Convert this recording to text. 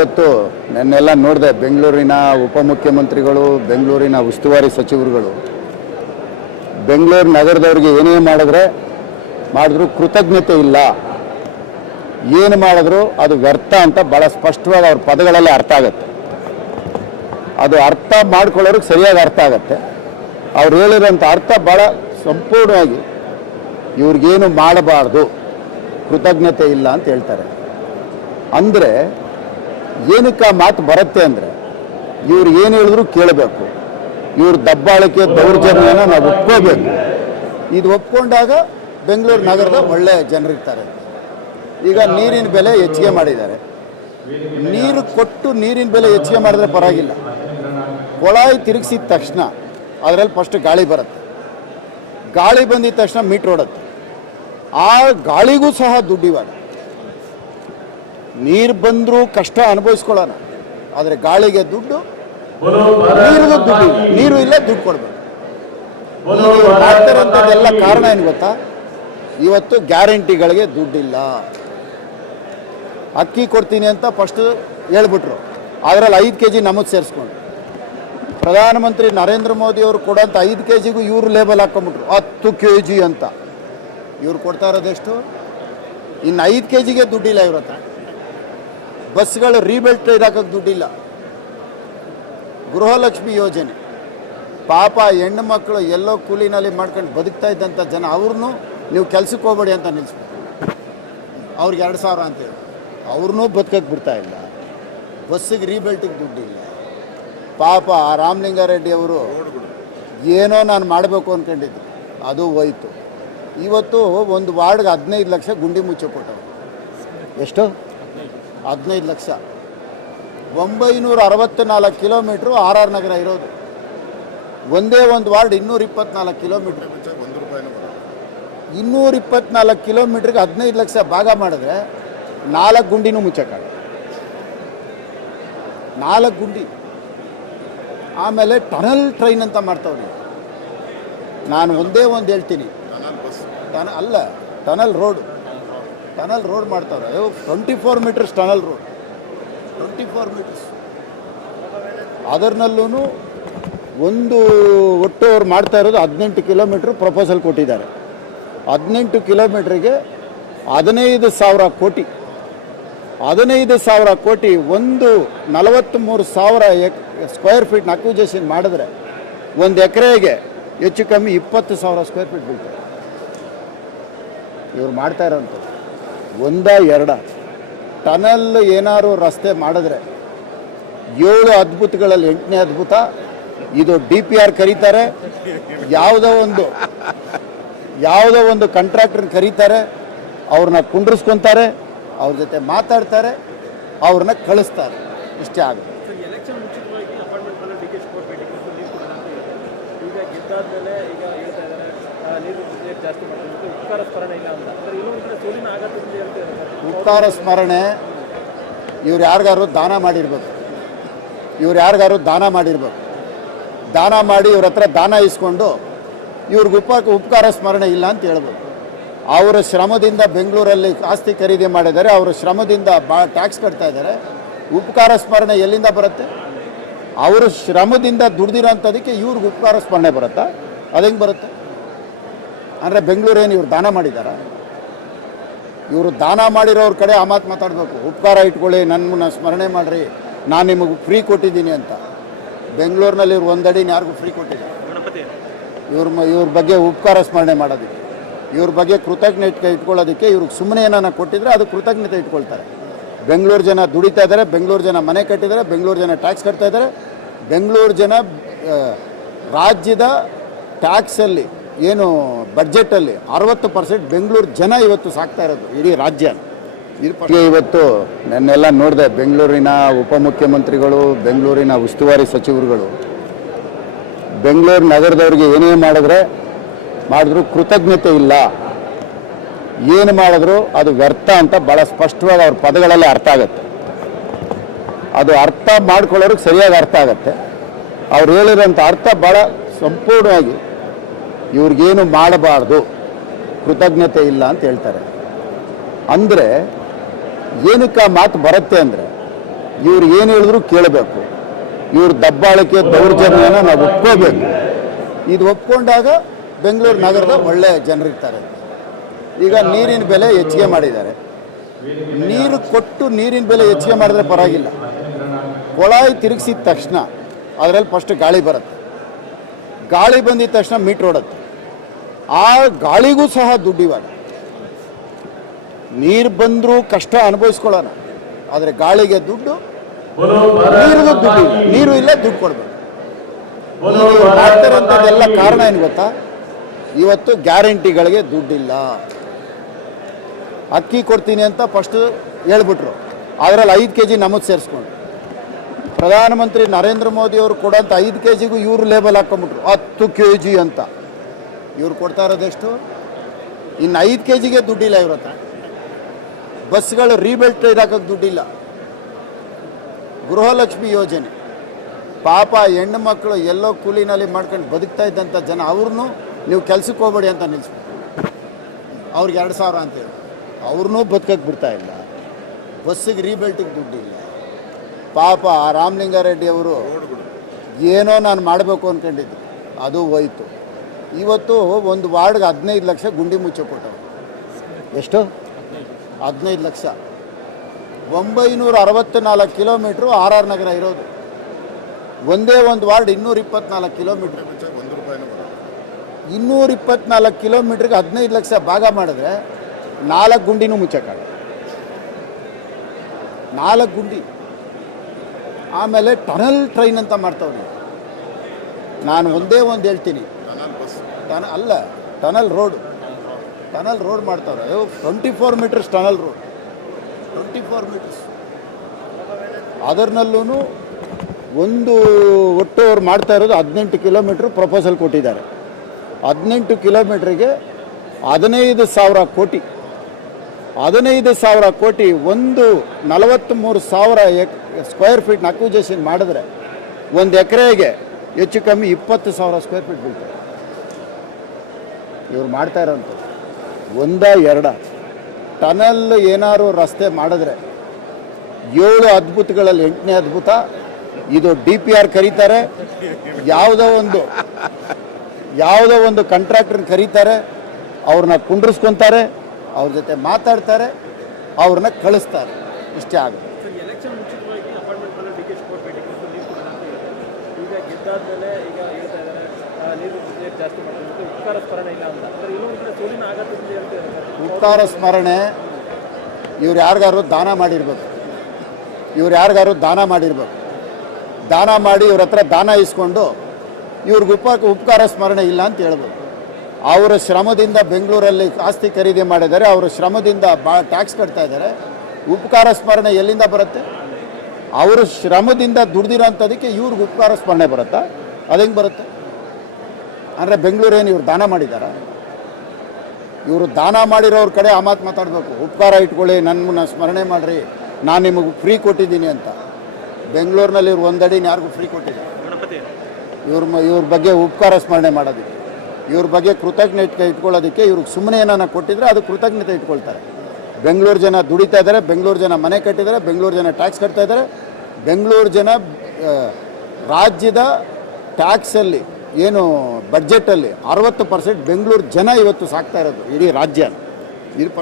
ಇವತ್ತು ನನ್ನೆಲ್ಲ ನೋಡಿದೆ. ಬೆಂಗಳೂರಿನ ಉಪಮುಖ್ಯಮಂತ್ರಿಗಳು, ಬೆಂಗಳೂರಿನ ಉಸ್ತುವಾರಿ ಸಚಿವರುಗಳು ಬೆಂಗಳೂರು ನಗರದವ್ರಿಗೆ ಏನೇ ಮಾಡಿದ್ರು ಕೃತಜ್ಞತೆ ಇಲ್ಲ, ಏನು ಮಾಡಿದ್ರು ಅದು ವ್ಯರ್ಥ ಅಂತ ಭಾಳ ಸ್ಪಷ್ಟವಾಗಿ ಅವ್ರ ಪದಗಳಲ್ಲೇ ಅರ್ಥ ಆಗುತ್ತೆ. ಅದು ಅರ್ಥ ಮಾಡ್ಕೊಳ್ಳೋರಿಗೆ ಸರಿಯಾಗಿ ಅರ್ಥ ಆಗುತ್ತೆ. ಅವ್ರು ಹೇಳಿರೋಂಥ ಅರ್ಥ ಭಾಳ ಸಂಪೂರ್ಣವಾಗಿ ಇವ್ರಿಗೇನು ಮಾಡಬಾರ್ದು, ಕೃತಜ್ಞತೆ ಇಲ್ಲ ಅಂತ ಹೇಳ್ತಾರೆ. ಅಂದರೆ ಏನಕ್ಕೆ ಆ ಮಾತು ಬರುತ್ತೆ ಅಂದರೆ, ಇವ್ರು ಏನು ಹೇಳಿದ್ರು ಕೇಳಬೇಕು, ಇವ್ರ ದಬ್ಬಾಳಿಕೆ ದೌರ್ಜನ್ಯನ ನಾವು ಒಪ್ಕೋಬೇಕು. ಇದು ಒಪ್ಕೊಂಡಾಗ ಬೆಂಗಳೂರು ನಗರದ ಒಳ್ಳೆ ಜನರಿರ್ತಾರೆ. ಈಗ ನೀರಿನ ಬೆಲೆ ಹೆಚ್ಚಿಗೆ ಮಾಡಿದ್ದಾರೆ. ನೀರು ಕೊಟ್ಟು ನೀರಿನ ಬೆಲೆ ಹೆಚ್ಚಿಗೆ ಮಾಡಿದ್ರೆ ಪರವಾಗಿಲ್ಲ. ಕೊಳಾಯಿ ತಿರುಗಿಸಿದ ತಕ್ಷಣ ಅದರಲ್ಲಿ ಫಸ್ಟ್ ಗಾಳಿ ಬರುತ್ತೆ. ಗಾಳಿ ಬಂದಿದ ತಕ್ಷಣ ಮೀಟ್ರ್ ಓಡುತ್ತೆ. ಆ ಗಾಳಿಗೂ ಸಹ ದುಡ್ಡು. ಇವಾಗ ನೀರು ಬಂದರೂ ಕಷ್ಟ ಅನುಭವಿಸ್ಕೊಳ್ಳೋಣ, ಆದರೆ ಗಾಳಿಗೆ ದುಡ್ಡು, ನೀರಿಗೂ ದುಡ್ಡು. ನೀರು ಇಲ್ಲ, ದುಡ್ಡು ಕೊಡಬೇಕು. ಮಾಡ್ತಾರಂಥದ್ದೆಲ್ಲ ಕಾರಣ ಏನು ಗೊತ್ತಾ? ಇವತ್ತು ಗ್ಯಾರಂಟಿಗಳಿಗೆ ದುಡ್ಡಿಲ್ಲ. ಅಕ್ಕಿ ಕೊಡ್ತೀನಿ ಅಂತ ಫಸ್ಟ್ ಹೇಳ್ಬಿಟ್ರು, ಅದರಲ್ಲಿ 5 kg ನಮಗೆ ಸೇರಿಸ್ಕೊಂಡು ಪ್ರಧಾನಮಂತ್ರಿ ನರೇಂದ್ರ ಮೋದಿ ಅವರು ಕೊಡೋಂಥ 5 kgಗೂ ಇವರು ಲೇಬಲ್ ಹಾಕೊಂಡ್ಬಿಟ್ರು 10 kg ಅಂತ. ಇವ್ರು ಕೊಡ್ತಾ ಇರೋದೆಷ್ಟು? ಇನ್ನು 5 kgಗೆ ದುಡ್ಡಿಲ್ಲ ಇವ್ರ ಹತ್ರ. ಬಸ್ಗಳು ರೀಬೆಲ್ಟ್ ಹಾಕೋಕ್ಕೆ ದುಡ್ಡಿಲ್ಲ. ಗೃಹಲಕ್ಷ್ಮಿ ಯೋಜನೆ ಪಾಪ ಹೆಣ್ಣು ಮಕ್ಕಳು ಎಲ್ಲೋ ಕೂಲಿನಲ್ಲಿ ಮಾಡ್ಕೊಂಡು ಬದುಕ್ತಾ ಇದ್ದಂಥ ಜನ, ಅವ್ರನ್ನೂ ನೀವು ಕೆಲ್ಸಕ್ಕೆ ಹೋಗ್ಬೇಡಿ ಅಂತ ನಿಲ್ಲಿಸ್ಬಿಟ್ಟು ಅವ್ರಿಗೆ 2000 ಅಂತೇಳಿ ಅವ್ರನ್ನೂ ಬದುಕಕ್ಕೆ ಬಿಡ್ತಾ ಇಲ್ಲ. ಬಸ್ಸಿಗೆ ರೀಬೆಲ್ಟಿಗೆ ದುಡ್ಡಿಲ್ಲ. ಪಾಪ ಆ ರಾಮಲಿಂಗಾರೆಡ್ಡಿ ಅವರು ಏನೋ ನಾನು ಮಾಡಬೇಕು ಅಂದ್ಕೊಂಡಿದ್ದು, ಅದು ಹೋಯ್ತು. ಇವತ್ತು ಒಂದು ವಾರ್ಡ್ಗೆ 15 ಲಕ್ಷ ಗುಂಡಿ ಮುಚ್ಚೆ ಕೊಟ್ಟವು. ಎಷ್ಟು? 15 ಲಕ್ಷ. 964 ಕಿಲೋಮೀಟ್ರು RR ನಗರ ಇರೋದು. ಒಂದೇ ಒಂದು ವಾರ್ಡ್ 224 ಕಿಲೋಮೀಟ್ರ್. 224 ಕಿಲೋಮೀಟ್ರಿಗೆ 15 ಲಕ್ಷ ಭಾಗ ಮಾಡಿದ್ರೆ 4 ಗುಂಡಿನೂ ಮುಚ್ಚಕ್ಕಾಗ. 4 ಗುಂಡಿ. ಆಮೇಲೆ ಟನಲ್ ಟ್ರೈನ್ ಅಂತ ಮಾಡ್ತಾವ್ರಿ. ನಾನು ಒಂದೇ ಒಂದು ಹೇಳ್ತೀನಿ, ಟನಲ್ ರೋಡ್ ಮಾಡ್ತಾವ್ರೆ. 24 ಮೀಟರ್ಸ್ ಟನಲ್ ರೋಡ್, 24 ಮೀಟರ್ಸ್. ಅದರಲ್ಲೂ ಒಂದು ಒಟ್ಟು ಅವ್ರು ಮಾಡ್ತಾ ಇರೋದು 18 ಕಿಲೋಮೀಟ್ರ್ ಪ್ರಪೋಸಲ್ ಕೊಟ್ಟಿದ್ದಾರೆ. 18 ಕಿಲೋಮೀಟ್ರಿಗೆ 15,000 ಕೋಟಿ. 15,000 ಕೋಟಿ. ಒಂದು 43,000 ಸ್ಕ್ವೇರ್ ಫೀಟ್ನ ಅಕ್ವಿಜೇಷನ್ ಮಾಡಿದ್ರೆ 1 ಎಕರೆಗೆ ಹೆಚ್ಚು ಕಮ್ಮಿ 20,000 ಸ್ಕ್ವೇರ್ ಫೀಟ್ ಬೀಳ್ತಾರೆ. ಇವ್ರು ಮಾಡ್ತಾ ಇರೋಂಥದ್ದು 1-2 ಟನಲ್ ಏನಾದ್ರು ರಸ್ತೆ ಮಾಡಿದ್ರೆ 7 ಅದ್ಭುತಗಳಲ್ಲಿ 8ನೇ ಅದ್ಭುತ ಇದು. DPR ಕರೀತಾರೆ, ಯಾವುದೋ ಒಂದು ಕಾಂಟ್ರಾಕ್ಟರ್ ಕರೀತಾರೆ, ಅವ್ರನ್ನ ಕುಂಡ್ರಿಸ್ಕೊತಾರೆ, ಅವ್ರ ಜೊತೆ ಮಾತಾಡ್ತಾರೆ, ಅವ್ರನ್ನ ಕಳಿಸ್ತಾರೆ. ಇಷ್ಟೇ ಆಗುತ್ತೆ. ಉಪಕಾರ ಸ್ಮರಣೆ ಇವ್ರು ಯಾರಿಗಾರು ದಾನ ಮಾಡಿರ್ಬೇಕು. ದಾನ ಮಾಡಿ ಇವ್ರ ಹತ್ರ ದಾನ ಇಸ್ಕೊಂಡು ಇವ್ರಿಗೆ ಉಪಕಾರ ಸ್ಮರಣೆ ಇಲ್ಲ ಅಂತ ಹೇಳ್ಬೋದು. ಅವರ ಶ್ರಮದಿಂದ ಬೆಂಗಳೂರಲ್ಲಿ ಆಸ್ತಿ ಖರೀದಿ ಮಾಡಿದ್ದಾರೆ, ಅವರ ಶ್ರಮದಿಂದ ಟ್ಯಾಕ್ಸ್ ಕಟ್ತಾ ಇದ್ದಾರೆ. ಉಪಕಾರ ಸ್ಮರಣೆ ಎಲ್ಲಿಂದ ಬರುತ್ತೆ? ಅವರು ಶ್ರಮದಿಂದ ದುಡ್ದಿರೋಂಥದಕ್ಕೆ ಇವ್ರಿಗೆ ಉಪಕಾರ ಸ್ಮರಣೆ ಬರುತ್ತಾ? ಅದು ಹೆಂಗೆ ಬರುತ್ತೆ? ಅಂದರೆ ಬೆಂಗಳೂರೇನು ಇವ್ರು ದಾನ ಮಾಡಿದಾರ? ಇವರು ದಾನ ಮಾಡಿರೋರ ಕಡೆ ಆ ಮಾತು ಮಾತಾಡಬೇಕು. ಉಪಕಾರ ಇಟ್ಕೊಳ್ಳಿ, ನನ್ನನ್ನು ಸ್ಮರಣೆ ಮಾಡಿರಿ, ನಾನು ನಿಮಗೆ ಫ್ರೀ ಕೊಟ್ಟಿದ್ದೀನಿ ಅಂತ. ಬೆಂಗಳೂರಿನಲ್ಲಿ ಇವ್ರು 1 ಅಡಿನ ಯಾರಿಗೂ ಫ್ರೀ ಕೊಟ್ಟಿದ್ದಾರೆ? ಇವ್ರ ಬಗ್ಗೆ ಉಪಕಾರ ಸ್ಮರಣೆ ಮಾಡೋದಕ್ಕೆ, ಇವ್ರ ಬಗ್ಗೆ ಕೃತಜ್ಞತೆ ಇಟ್ಕೊಳ್ಳೋದಕ್ಕೆ ಇವ್ರಿಗೆ ಸುಮ್ಮನೆ ಏನಾನ ಕೊಟ್ಟಿದ್ರೆ ಅದು ಕೃತಜ್ಞತೆ ಇಟ್ಕೊಳ್ತಾರೆ. ಬೆಂಗಳೂರು ಜನ ದುಡಿತಾ ಇದ್ದಾರೆ, ಬೆಂಗಳೂರು ಜನ ಮನೆ ಕಟ್ಟಿದ್ದಾರೆ, ಬೆಂಗಳೂರು ಜನ ಟ್ಯಾಕ್ಸ್ ಕಟ್ತಾ ಇದ್ದಾರೆ. ಬೆಂಗಳೂರು ಜನ ರಾಜ್ಯದ ಟ್ಯಾಕ್ಸಲ್ಲಿ ಏನು ಬಡ್ಜೆಟಲ್ಲಿ 60% ಬೆಂಗಳೂರು ಜನ ಇವತ್ತು ಸಾಕ್ತಾ ಇರೋದು ಇಡೀ ರಾಜ್ಯ. ಇವತ್ತು ನನ್ನೆಲ್ಲ ನೋಡಿದೆ. ಬೆಂಗಳೂರಿನ ಉಪಮುಖ್ಯಮಂತ್ರಿಗಳು, ಬೆಂಗಳೂರಿನ ಉಸ್ತುವಾರಿ ಸಚಿವರುಗಳು ಬೆಂಗಳೂರು ನಗರದವ್ರಿಗೆ ಏನೇ ಮಾಡಿದ್ರು ಕೃತಜ್ಞತೆ ಇಲ್ಲ, ಏನು ಮಾಡಿದ್ರು ಅದು ವ್ಯರ್ಥ ಅಂತ ಭಾಳ ಸ್ಪಷ್ಟವಾಗಿ ಅವ್ರ ಪದಗಳಲ್ಲೇ ಅರ್ಥ ಆಗುತ್ತೆ. ಅದು ಅರ್ಥ ಮಾಡ್ಕೊಳ್ಳೋರಿಗೆ ಸರಿಯಾಗಿ ಅರ್ಥ ಆಗುತ್ತೆ. ಅವ್ರು ಹೇಳಿರೋಂಥ ಅರ್ಥ ಭಾಳ ಸಂಪೂರ್ಣವಾಗಿ ಇವ್ರಿಗೇನು ಮಾಡಬಾರ್ದು, ಕೃತಜ್ಞತೆ ಇಲ್ಲ ಅಂತ ಹೇಳ್ತಾರೆ. ಅಂದರೆ ಏನಕ್ಕೆ ಆ ಮಾತು ಬರುತ್ತೆ ಅಂದರೆ, ಇವ್ರು ಏನು ಹೇಳಿದ್ರು ಕೇಳಬೇಕು. ಇವ್ರ ದಬ್ಬಾಳಿಕೆ ದೌರ್ಜನ್ಯನ ನಾವು ಒಪ್ಕೋಬೇಕು. ಇದು ಒಪ್ಕೊಂಡಾಗ ಬೆಂಗಳೂರು ನಗರದ ಒಳ್ಳೆಯ ಜನರಿರ್ತಾರೆ. ಈಗ ನೀರಿನ ಬೆಲೆ ಹೆಚ್ಚಿಗೆ ಮಾಡಿದ್ದಾರೆ. ನೀರು ಕೊಟ್ಟು ನೀರಿನ ಬೆಲೆ ಹೆಚ್ಚಿಗೆ ಮಾಡಿದ್ರೆ ಪರವಾಗಿಲ್ಲ. ಕೊಳಾಯಿ ತಿರುಗಿಸಿದ ತಕ್ಷಣ ಅದರಲ್ಲಿ ಫಸ್ಟ್ ಗಾಳಿ ಬರುತ್ತೆ. ಗಾಳಿ ಬಂದಿದ ತಕ್ಷಣ ಮೀಟ್ರ್ ಓಡುತ್ತೆ. ಆ ಗಾಳಿಗೂ ಸಹ ದುಡ್ಡು. ಇವಾಗ ನೀರು ಬಂದರೂ ಕಷ್ಟ ಅನುಭವಿಸ್ಕೊಳ್ಳೋಣ, ಆದರೆ ಗಾಳಿಗೆ ದುಡ್ಡು, ನೀರಿಗೂ ದುಡ್ಡು ಇಲ್ಲ. ನೀರು ಇಲ್ಲ, ದುಡ್ಡು ಕೊಡಬೇಕು. ಮಾಡ್ತಾರಂಥದ್ದೆಲ್ಲ ಕಾರಣ ಏನು ಗೊತ್ತಾ? ಇವತ್ತು ಗ್ಯಾರಂಟಿಗಳಿಗೆ ದುಡ್ಡಿಲ್ಲ. ಅಕ್ಕಿ ಕೊಡ್ತೀನಿ ಅಂತ ಫಸ್ಟ್ ಹೇಳ್ಬಿಟ್ರು, ಅದರಲ್ಲಿ 5 kg ನಮ್ಮದು ಸೇರಿಸ್ಕೊಂಡು ಪ್ರಧಾನಮಂತ್ರಿ ನರೇಂದ್ರ ಮೋದಿ ಅವರು ಕೊಡೋಂಥ 5 kgಗೂ ಇವರು ಲೇಬಲ್ ಹಾಕೊಂಡ್ಬಿಟ್ರು 10 kg ಅಂತ. ಇವ್ರು ಕೊಡ್ತಾ ಇರೋದೆಷ್ಟು? ಇನ್ನು 5 kgಗೆ ದುಡ್ಡಿಲ್ಲ ಇವ್ರ ಹತ್ರ. ಬಸ್ಗಳು ರೀಬೆಲ್ಟ್ ಇದಾಕೋಕ್ಕೆ ದುಡ್ಡಿಲ್ಲ. ಗೃಹಲಕ್ಷ್ಮಿ ಯೋಜನೆ ಪಾಪ ಹೆಣ್ಣು ಮಕ್ಕಳು ಎಲ್ಲೋ ಕೂಲಿನಲ್ಲಿ ಮಾಡ್ಕೊಂಡು ಬದುಕ್ತಾ ಇದ್ದಂಥ ಜನ, ಅವ್ರನ್ನೂ ನೀವು ಕೆಲ್ಸಕ್ಕೆ ಹೋಗ್ಬೇಡಿ ಅಂತ ನಿಲ್ಲಿಸ್ಬಿಟ್ಟು ಅವ್ರಿಗೆ 2000 ಅಂತೇಳಿ ಅವ್ರನ್ನೂ ಬದುಕಕ್ಕೆ ಬಿಡ್ತಾ ಇಲ್ಲ. ಬಸ್ಸಿಗೆ ರೀಬೆಲ್ಟಿಗೆ ದುಡ್ಡಿಲ್ಲ. ಪಾಪ ರಾಮಲಿಂಗಾರೆಡ್ಡಿ ಅವರು ಏನೋ ನಾನು ಮಾಡಬೇಕು ಅಂದ್ಕೊಂಡಿದ್ದು, ಅದು ಹೋಯ್ತು. ಇವತ್ತು ಒಂದು ವಾರ್ಡ್ಗೆ 15 ಲಕ್ಷ ಗುಂಡಿ ಮುಚ್ಚೆ ಕೊಟ್ಟವು. ಎಷ್ಟು? 15 ಲಕ್ಷ. 964 ಕಿಲೋಮೀಟ್ರು RR ನಗರ ಇರೋದು. ಒಂದೇ ಒಂದು ವಾರ್ಡ್ 224 ಕಿಲೋಮೀಟ್ರ್. 224 ಕಿಲೋಮೀಟ್ರಿಗೆ 15 ಲಕ್ಷ ಭಾಗ ಮಾಡಿದ್ರೆ 4 ಗುಂಡಿನೂ ಮುಚ್ಚಕ್ಕಾಗ. 4 ಗುಂಡಿ. ಆಮೇಲೆ ಟನಲ್ ಟ್ರೈನ್ ಅಂತ ಮಾಡ್ತಾವೆ. ನಾನು ಒಂದೇ ಒಂದು ಹೇಳ್ತೀನಿ, ಅಲ್ಲ, ಟನಲ್ ರೋಡ್ ಮಾಡ್ತಾವ್ರೆ. 24 ಮೀಟರ್ಸ್ ಟನಲ್ ರೋಡ್, 24 ಮೀಟರ್ಸ್. ಅದರಲ್ಲೂ ಒಂದು ಒಟ್ಟು ಅವ್ರು ಮಾಡ್ತಾ ಇರೋದು 18 ಕಿಲೋಮೀಟ್ರ್ ಪ್ರಪೋಸಲ್ ಕೊಟ್ಟಿದ್ದಾರೆ. 18 ಕಿಲೋಮೀಟ್ರಿಗೆ 15,000 ಕೋಟಿ. 15,000 ಕೋಟಿ. ಒಂದು 43,000 ಸ್ಕ್ವೇರ್ ಫೀಟ್ನ ಅಕ್ವಿಜೇಷನ್ ಮಾಡಿದ್ರೆ ಒಂದು ಎಕರೆಗೆ ಹೆಚ್ಚು ಕಮ್ಮಿ 20,000 ಸ್ಕ್ವೇರ್ ಫೀಟ್ ಬೀಳ್ತಾರೆ. ಇವ್ರು ಮಾಡ್ತಾ ಇರೋಂಥದ್ದು ಎರಡ ಟನಲ್ ಏನಾದ್ರು ರಸ್ತೆ ಮಾಡಿದ್ರೆ 7 ಅದ್ಭುತಗಳಲ್ಲಿ 8ನೇ ಅದ್ಭುತ ಇದು. DPR ಕರೀತಾರೆ, ಯಾವುದೋ ಒಂದು ಕಾಂಟ್ರಾಕ್ಟರ್ನ ಕರೀತಾರೆ, ಅವ್ರನ್ನ ಕುಂಡ್ರಿಸ್ಕೊತಾರೆ, ಅವ್ರ ಜೊತೆ ಮಾತಾಡ್ತಾರೆ, ಅವ್ರನ್ನ ಕಳಿಸ್ತಾರೆ. ಇಷ್ಟೇ ಆಗುತ್ತೆ. ಉಪ್ಕಾರ ಸ್ಮರಣೆ ಇವ್ರು ಯಾರಿಗಾರು ದಾನ ಮಾಡಿರ್ಬೇಕು. ದಾನ ಮಾಡಿ ಇವ್ರ ಹತ್ರ ದಾನ ಇಸ್ಕೊಂಡು ಇವ್ರಿಗೆ ಉಪಕಾರ ಸ್ಮರಣೆ ಇಲ್ಲ ಅಂತ ಹೇಳ್ಬೋದು. ಅವರ ಶ್ರಮದಿಂದ ಬೆಂಗಳೂರಲ್ಲಿ ಆಸ್ತಿ ಖರೀದಿ ಮಾಡಿದ್ದಾರೆ, ಅವರ ಶ್ರಮದಿಂದ ಟ್ಯಾಕ್ಸ್ ಕಟ್ತಾ ಇದ್ದಾರೆ. ಉಪಕಾರ ಸ್ಮರಣೆ ಎಲ್ಲಿಂದ ಬರುತ್ತೆ? ಅವರ ಶ್ರಮದಿಂದ ದುಡ್ದಿರೋಂಥದಕ್ಕೆ ಇವ್ರಿಗೆ ಉಪಕಾರ ಸ್ಮರಣೆ ಬರುತ್ತಾ? ಅದು ಹೆಂಗೆ ಬರುತ್ತೆ? ಅಂದರೆ ಬೆಂಗಳೂರೇನು ಇವ್ರು ದಾನ ಮಾಡಿದಾರ? ಇವರು ದಾನ ಮಾಡಿರೋರ ಕಡೆ ಆ ಮಾತು ಮಾತಾಡಬೇಕು. ಉಪಕಾರ ಇಟ್ಕೊಳ್ಳಿ, ನನ್ನ ಸ್ಮರಣೆ ಮಾಡಿರಿ, ನಾನು ನಿಮಗೆ ಫ್ರೀ ಕೊಟ್ಟಿದ್ದೀನಿ ಅಂತ. ಬೆಂಗಳೂರಿನಲ್ಲಿ ಇವ್ರು ಒಂದಡಿನ ಯಾರಿಗೂ ಫ್ರೀ ಕೊಟ್ಟಿದ್ದಾರೆ? ಇವ್ರ ಬಗ್ಗೆ ಉಪಕಾರ ಸ್ಮರಣೆ ಮಾಡೋದಕ್ಕೆ, ಇವ್ರ ಬಗ್ಗೆ ಕೃತಜ್ಞತೆ ಇಟ್ಕೊಳ್ಳೋದಕ್ಕೆ ಇವ್ರಿಗೆ ಸುಮ್ಮನೆ ಏನಾನ ಕೊಟ್ಟಿದ್ರೆ ಅದು ಕೃತಜ್ಞತೆ ಇಟ್ಕೊಳ್ತಾರೆ. ಬೆಂಗಳೂರು ಜನ ದುಡಿತಾ ಇದ್ದಾರೆ, ಬೆಂಗಳೂರು ಜನ ಮನೆ ಕಟ್ಟಿದ್ದಾರೆ, ಬೆಂಗಳೂರು ಜನ ಟ್ಯಾಕ್ಸ್ ಕಟ್ತಾ ಇದ್ದಾರೆ. ಬೆಂಗಳೂರು ಜನ ರಾಜ್ಯದ ಟ್ಯಾಕ್ಸಲ್ಲಿ ಏನು ಬಡ್ಜೆಟಲ್ಲಿ 60% ಬೆಂಗಳೂರು ಜನ ಇವತ್ತು ಸಾಕ್ತಾ ಇರೋದು ಇಡೀ ರಾಜ್ಯ.